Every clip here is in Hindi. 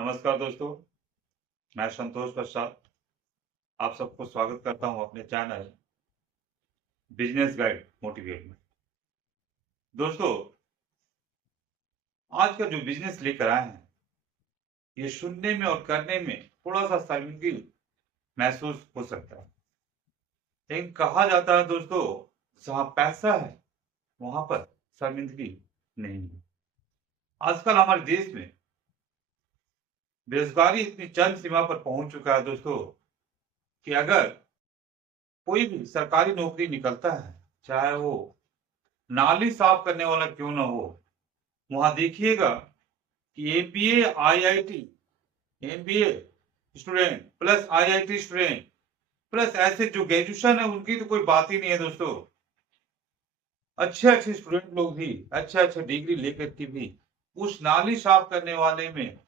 नमस्कार दोस्तों, मैं संतोष प्रसाद आप सबको स्वागत करता हूं अपने चैनल बिजनेस गाइड मोटिवेट में। दोस्तों, आज का जो बिजनेस लेकर आए हैं, ये सुनने में और करने में थोड़ा सा शर्मिंदगी महसूस हो सकता है, लेकिन कहा जाता है दोस्तों, जहां पैसा है वहां पर शर्मिंदगी नहीं है। आजकल हमारे देश में बेरोजगारी इतनी चरम सीमा पर पहुंच चुका है दोस्तों कि अगर कोई भी सरकारी नौकरी निकलता है, चाहे वो नाली साफ करने वाला क्यों ना हो, वहां देखिएगा कि MBA IIT MBA student plus IIT student plus ऐसे जो ग्रेजुएशन है उनकी तो कोई बात ही नहीं है दोस्तों। अच्छे अच्छे स्टूडेंट लोग भी अच्छे डिग्री लेकर के भी उस नाली साफ करने वाले में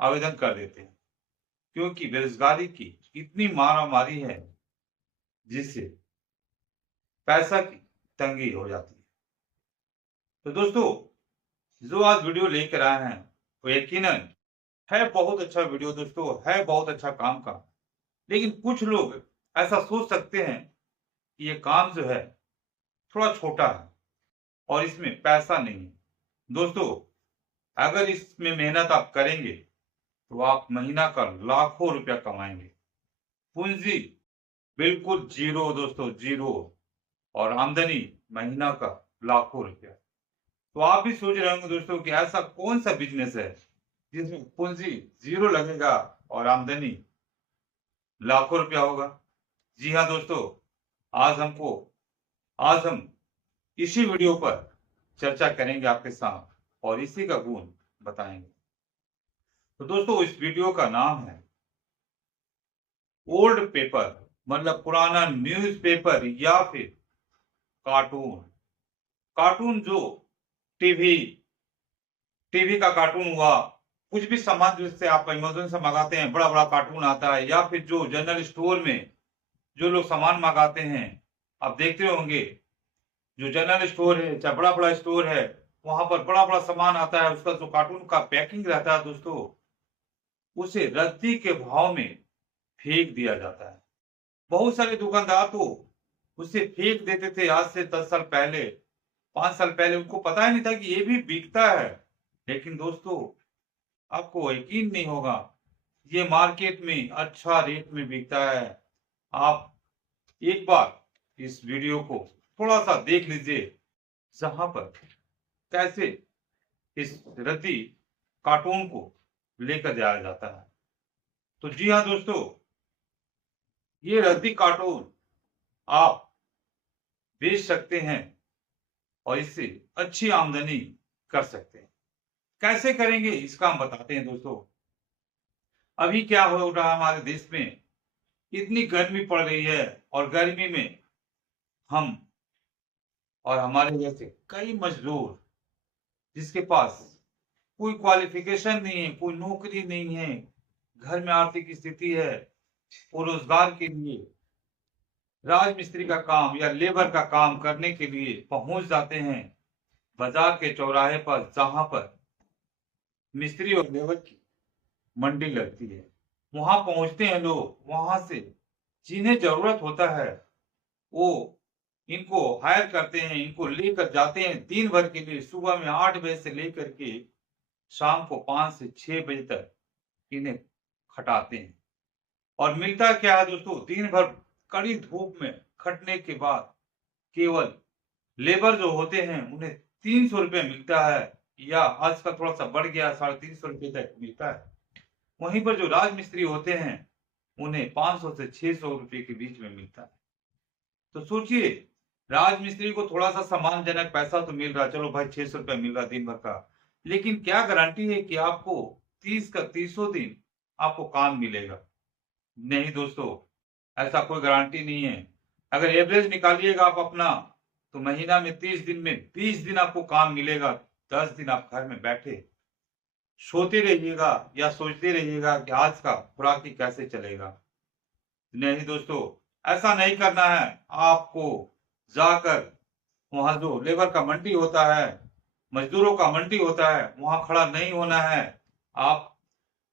आवेदन कर देते हैं, क्योंकि बेरोजगारी की इतनी मारामारी है जिससे पैसा की तंगी हो जाती है। तो दोस्तों, जो आज वीडियो लेकर आए हैं वो यकीनन है बहुत अच्छा वीडियो दोस्तों, है बहुत अच्छा काम का। लेकिन कुछ लोग ऐसा सोच सकते हैं कि ये काम जो है थोड़ा छोटा है और इसमें पैसा नहीं है। दोस्तों, अगर इसमें मेहनत आप करेंगे तो आप महीना का लाखों रुपया कमाएंगे। पूंजी बिल्कुल जीरो दोस्तों, जीरो, और आमदनी महीना का लाखों रुपया। तो आप भी सोच रहे होंगे दोस्तों कि ऐसा कौन सा बिजनेस है जिसमें पूंजी जीरो लगेगा और आमदनी लाखों रुपया होगा। जी हाँ दोस्तों, आज हम इसी वीडियो पर चर्चा करेंगे आपके साथ और इसी का गुण बताएंगे। तो दोस्तों, इस वीडियो का नाम है ओल्ड पेपर, मतलब पुराना न्यूज़पेपर या फिर कार्टून। कार्टून जो टीवी टीवी का कार्टून हुआ, कुछ भी सामान जिससे आप अमेज़न से मंगाते हैं, बड़ा बड़ा कार्टून आता है, या फिर जो जनरल स्टोर में जो लोग सामान मंगाते हैं, आप देखते होंगे जो जनरल स्टोर है चाहे बड़ा बड़ा स्टोर है, वहां पर बड़ा बड़ा सामान आता है, उसका जो कार्टून का पैकिंग रहता है दोस्तों, उसे रद्दी के भाव में फेंक दिया जाता है। बहुत सारे दुकानदार तो उसे फेंक देते थे। आज से 10 साल पहले, 5 साल पहले उनको पता ही नहीं था कि ये भी बिकता है। लेकिन दोस्तों, आपको यकीन नहीं होगा, ये मार्केट में अच्छा रेट में बिकता है। आप एक बार इस वीडियो को थोड़ा सा देख लीजिए, जहां पर कैसे इस रद्दी कार्टून को लेकर जाया जाता है। तो जी हाँ दोस्तों, ये रद्दी कार्टून आप बेच सकते हैं और इससे अच्छी आमदनी कर सकते हैं। कैसे करेंगे इसका हम बताते हैं दोस्तों। अभी क्या हो रहा है हमारे देश में, इतनी गर्मी पड़ रही है और गर्मी में हम और हमारे जैसे कई मजदूर जिसके पास कोई क्वालिफिकेशन नहीं है, कोई नौकरी नहीं है, घर में आर्थिक स्थिति है, वो रोजगार के लिए राजमिस्त्री का काम या लेबर का काम करने के लिए पहुंच जाते हैं बाजार के चौराहे पर, जहां पर मिस्त्री और लेबर की मंडी लगती है। वहां पहुंचते हैं लोग, वहां से जिन्हें जरूरत होता है वो इनको हायर करते हैं, इनको लेकर जाते हैं दिन भर के लिए। सुबह में 8 बजे से लेकर के शाम को 5 से 6 बजे तक इन्हें खटाते हैं। और मिलता क्या है दोस्तों, दिन भर कड़ी धूप में खटने के बाद केवल लेबर जो होते हैं उन्हें 300 रुपये मिलता है, या आज का थोड़ा सा बढ़ गया, 350 रुपये तक मिलता है। वहीं पर जो राजमिस्त्री होते हैं उन्हें 500 से 600 रुपये के बीच में मिलता है। तो सोचिए, राजमिस्त्री को थोड़ा सा सम्मानजनक पैसा तो मिल रहा है, चलो भाई 600 रुपया मिल रहा दिन भर का, लेकिन क्या गारंटी है कि आपको 30 दिन आपको काम मिलेगा? नहीं दोस्तों, ऐसा कोई गारंटी नहीं है। अगर एवरेज निकालिएगा आप अपना, तो महीना में 30 दिन में 20 दिन आपको काम मिलेगा। 10 दिन आप घर में बैठे सोते रहिएगा या सोचते रहिएगा कि आज का खुराकी कैसे चलेगा। नहीं दोस्तों, ऐसा नहीं करना है। आपको जाकर वहां जो लेबर का मंडी होता है, मजदूरों का मंडी होता है, वहां खड़ा नहीं होना है। आप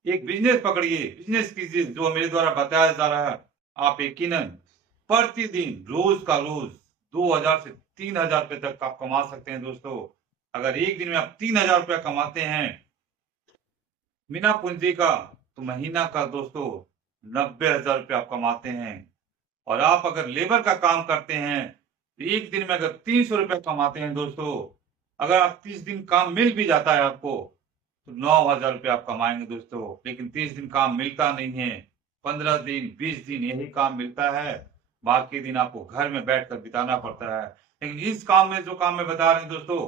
एक बिजनेस पकड़िए, बिजनेस कीजिए जो मेरे द्वारा बताया जा रहा है। आप यकीनन प्रतिदिन रोज का रोज 2000 से 3000 रुपए तक आप कमा सकते हैं दोस्तों। अगर एक दिन में आप 3000 रुपया कमाते हैं बिना पूंजी का, तो महीना का दोस्तों 90,000 रुपया आप कमाते हैं। और आप अगर लेबर का काम करते हैं तो एक दिन में अगर 300 रुपया कमाते हैं दोस्तों, अगर आप 30 दिन काम मिल भी जाता है आपको, तो 9,000 रुपया आप कमाएंगे दोस्तों। लेकिन 30 दिन काम मिलता नहीं है, 15 दिन 20 दिन यही काम मिलता है, बाकी दिन आपको घर में बैठकर बिताना पड़ता है। लेकिन इस काम में जो काम मैं बता रहे हैं दोस्तों,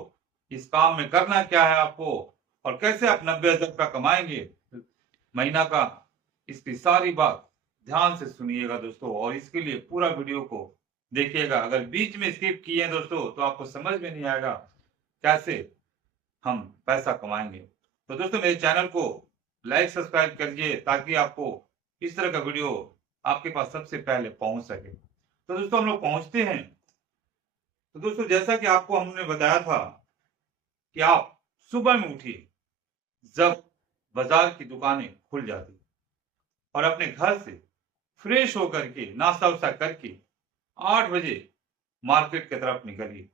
इस काम में करना क्या है आपको और कैसे आप 90,000 रुपया कमाएंगे महीना का, इसकी सारी बात ध्यान से सुनिएगा दोस्तों। और इसके लिए पूरा वीडियो को देखिएगा। अगर बीच में स्किप किए हैं दोस्तों तो आपको समझ में नहीं आएगा कैसे हम पैसा कमाएंगे। तो दोस्तों मेरे चैनल को लाइक सब्सक्राइब करिए ताकि आपको इस तरह का वीडियो आपके पास सबसे पहले पहुंच सके। तो दोस्तों हम लोग पहुंचते हैं। तो दोस्तों जैसा कि आपको हमने बताया था कि आप सुबह में उठिए जब बाजार की दुकानें खुल जाती और अपने घर से फ्रेश होकर के नाश्ता वास्ता करके 8 बजे मार्केट की तरफ निकलिए।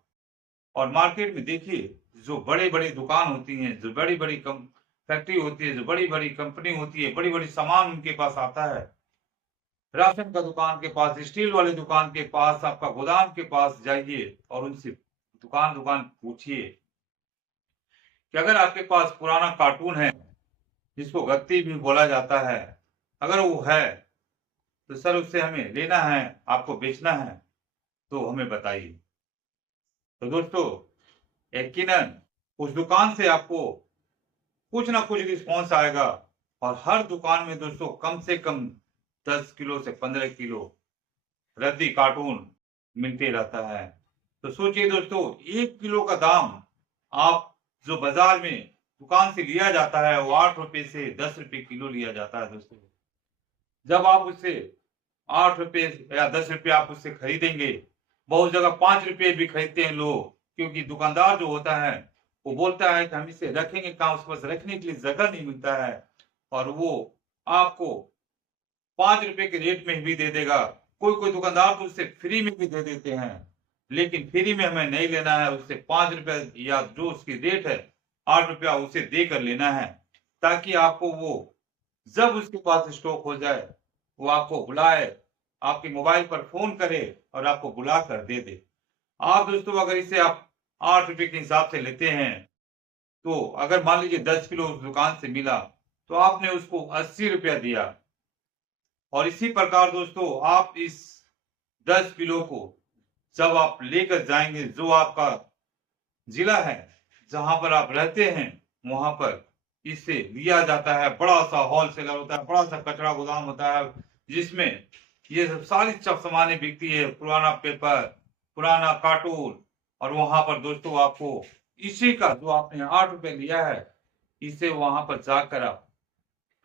और मार्केट में देखिए जो बड़े बड़े दुकान होती हैं, जो बड़ी बड़ी फैक्ट्री होती है, जो बड़ी बड़ी कंपनी होती है, बड़ी बड़ी सामान उनके पास आता है। राशन का दुकान के पास, स्टील वाले दुकान के पास, आपका गोदाम के पास जाइए और उनसे दुकान दुकान पूछिए कि अगर आपके पास पुराना कार्टून है जिसको गत्ती भी बोला जाता है, अगर वो है तो सर उससे हमें लेना है, आपको बेचना है तो हमें बताइए। तो दोस्तों यकीनन उस दुकान से आपको कुछ ना कुछ रिस्पॉन्स आएगा। और हर दुकान में दोस्तों कम से कम 10 किलो से 15 किलो रद्दी कार्टून मिलते रहता है। तो सोचिए दोस्तों 1 किलो का दाम आप जो बाजार में दुकान से लिया जाता है वो 8 रुपए से 10 रुपए किलो लिया जाता है दोस्तों। जब आप उससे 8 रुपए या 10 रुपए आप उससे खरीदेंगे, बहुत जगह 5 रुपए भी खरीदते हैं लोग, क्योंकि दुकानदार जो होता है वो बोलता है कि हम इसे रखेंगे कहाँ, उसके पास रखने के लिए जगह नहीं मिलता है और वो आपको 5 रुपए के रेट में भी दे देगा। कोई कोई दुकानदार तो उससे फ्री में भी दे देते हैं, लेकिन फ्री में हमें नहीं लेना है, उससे 5 रुपए या जो उसकी रेट है 8 रुपया उसे देकर लेना है, ताकि आपको वो जब उसके पास स्टॉक हो जाए वो आपको बुलाए, आपके मोबाइल पर फोन करे और आपको बुला कर दे दे। आप दोस्तों अगर इसे आप 8 रुपए के हिसाब से लेते हैं, तो अगर मान लीजिए 10 किलो उस दुकान से मिला तो आपने उसको 80 रुपया दिया। और इसी प्रकार दोस्तों आप इस 10 किलो को जब आप लेकर जाएंगे, जो आपका जिला है जहां पर आप रहते हैं वहां पर इसे लिया जाता है। बड़ा सा होलसेलर होता है, बड़ा सा कचरा गोदाम होता है जिसमें ये सब सारी सामानें बिकती है, पुराना पेपर, पुराना कार्टून। और वहां पर दोस्तों आपको इसी का जो आपने 8 रुपए लिया है, इसे वहां पर जाकर आप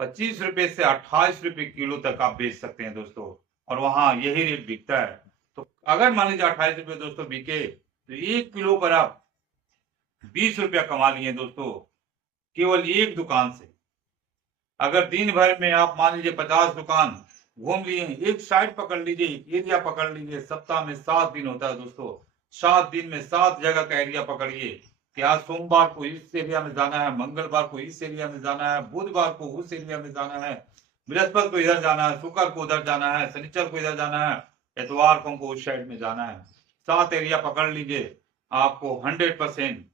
25 रुपए से 28 रुपए किलो तक आप बेच सकते हैं दोस्तों। और वहां यही रेट बिकता है। तो अगर मान लीजिए 28 रुपए दोस्तों बिके तो 1 किलो पर आप 20 रुपया कमा लिए दोस्तों, केवल एक दुकान से। अगर दिन भर में आप मान लीजिए 50 दुकान घूम लिए, एक साइड पकड़ लीजिए, एरिया पकड़ लीजिए, सप्ताह में 7 दिन होता है दोस्तों, 7 दिन में 7 जगह का एरिया पकड़िए कि आज सोमवार को इस एरिया में जाना है, मंगलवार को इस एरिया में जाना है, बुधवार को उस एरिया में जाना है, बृहस्पति को इधर जाना है, शुक्र को उधर जाना है, शनिचर को इधर जाना है, एतवार को हमको उस साइड में जाना है। 7 एरिया पकड़ लीजिए, आपको 100%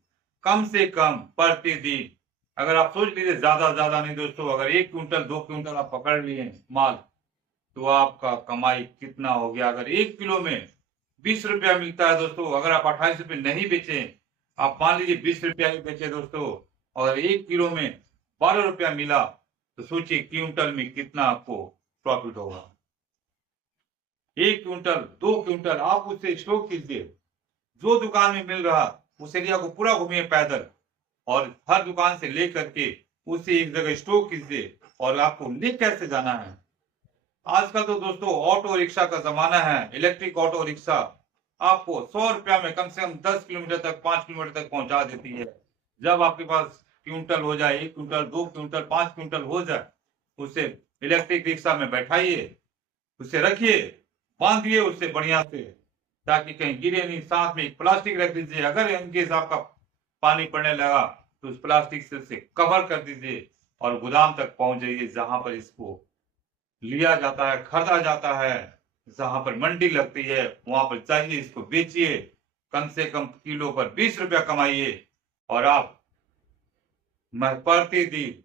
कम से कम प्रतिदिन, अगर आप सोच लीजिए ज्यादा नहीं दोस्तों, अगर 1 क्विंटल 2 क्विंटल आप पकड़ लिए माल तो आपका कमाई कितना हो गया। अगर 1 किलो में 20 रुपया मिलता है दोस्तों, अगर आप 28 रुपए नहीं बेचे, आप मान लीजिए 20 रुपया ही बेचे दोस्तों, और 1 किलो में 12 रुपया मिला, तो सोचिए क्विंटल में कितना आपको प्रॉफिट होगा। 1 क्विंटल 2 क्विंटल आप उससे स्टॉक कीजिए, जो दुकान में मिल रहा उस एरिया को पूरा घूमिए पैदल, और हर दुकान से लेकर के उसे एक जगह स्टॉक कीजिए। और आपको ले कैसे जाना है, आजकल तो दोस्तों ऑटो रिक्शा का जमाना है, इलेक्ट्रिक ऑटो रिक्शा आपको 100 रुपया में कम से कम 10 किलोमीटर तक 5 किलोमीटर तक पहुंचा देती है। जब आपके पास क्विंटल हो जाए, 1 क्विंटल 2 क्विंटल 5 क्विंटल हो जाए, उसे इलेक्ट्रिक रिक्शा में बैठाइए, उसे रखिए, बांधिए उसे बढ़िया से, ताकि कहीं गिरे नहीं। साथ में एक प्लास्टिक रख दीजिए, अगर इनकेस आपका पानी पड़ने लगा तो उस प्लास्टिक से उसे कवर कर दीजिए और गोदाम तक पहुंच जाइए, जहां पर इसको लिया जाता है, खरीदा जाता है, जहां पर मंडी लगती है, वहां पर जाइए, इसको बेचिए, कम से कम किलो पर 20 रुपया कमाइए और आप प्रतिदिन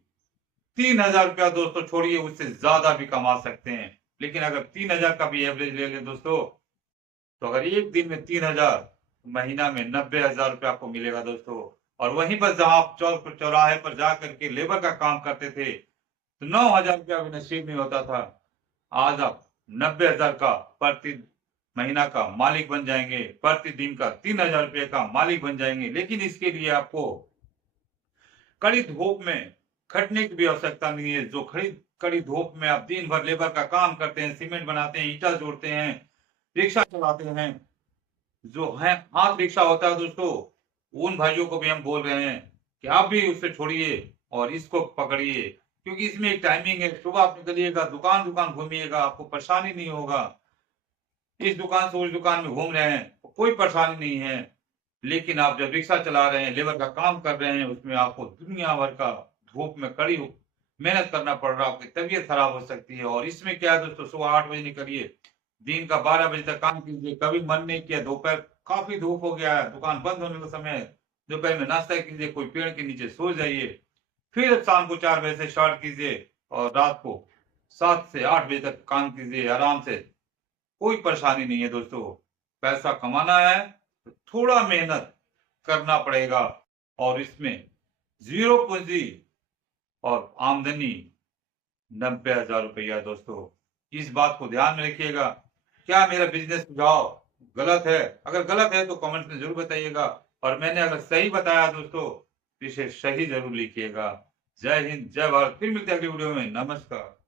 3,000 रुपया दोस्तों छोड़िए, उससे ज्यादा भी कमा सकते हैं। लेकिन अगर 3,000 का भी एवरेज ले लें दोस्तों, तो अगर एक दिन में 3,000, महीना में 90,000 रुपया आपको मिलेगा दोस्तों। और वहीं पर जहां आप चौराहे पर जा करके लेबर का काम करते थे तो 9,000 रुपया भी नसीब नहीं होता था। आज आप 90,000 का प्रति महीना का मालिक बन जाएंगे, प्रतिदिन का 3,000 रुपये का मालिक बन जाएंगे। लेकिन इसके लिए आपको कड़ी धूप में खटने की भी आवश्यकता नहीं है। जो कड़ी धूप में आप दिन भर लेबर का काम करते हैं, सीमेंट बनाते हैं, ईटा जोड़ते हैं, रिक्शा चलाते हैं, जो है हाथ रिक्शा होता है दोस्तों, उन भाइयों को भी हम बोल रहे हैं कि आप भी उससे छोड़िए और इसको पकड़िए, क्योंकि इसमें एक टाइमिंग है। सुबह आप निकलिएगा, दुकान दुकान घूमिएगा, आपको परेशानी नहीं होगा। इस दुकान से उस दुकान में घूम रहे हैं तो कोई परेशानी नहीं है। लेकिन आप जब रिक्शा चला रहे हैं, लेबर का काम कर रहे हैं, उसमें आपको दुनिया भर का धूप में कड़ी मेहनत करना पड़ रहा है, आपकी तबीयत खराब हो सकती है। और इसमें क्या है दोस्तों, सुबह 8 बजे निकलिए, दिन का 12 बजे तक काम कीजिए, कभी मन नहीं किया, दोपहर काफी धूप हो गया है, दुकान बंद होने का समय है, दोपहर में नाश्ता कीजिए, कोई पेड़ के नीचे सो जाइए, फिर शाम को 4 बजे से स्टार्ट कीजिए और रात को 7 से 8 बजे तक काम कीजिए आराम से। कोई परेशानी नहीं है दोस्तों। पैसा कमाना है तो थोड़ा मेहनत करना पड़ेगा, और इसमें जीरो पूंजी और आमदनी 90,000 रुपया दोस्तों। इस बात को ध्यान में रखिएगा। क्या मेरा बिजनेस सुझाव गलत है? अगर गलत है तो कमेंट में जरूर बताइएगा, और मैंने अगर सही बताया दोस्तों तो इसे सही जरूर लिखिएगा। जय हिंद, जय भारत। फिर मिलते हैं अगली वीडियो में। नमस्कार।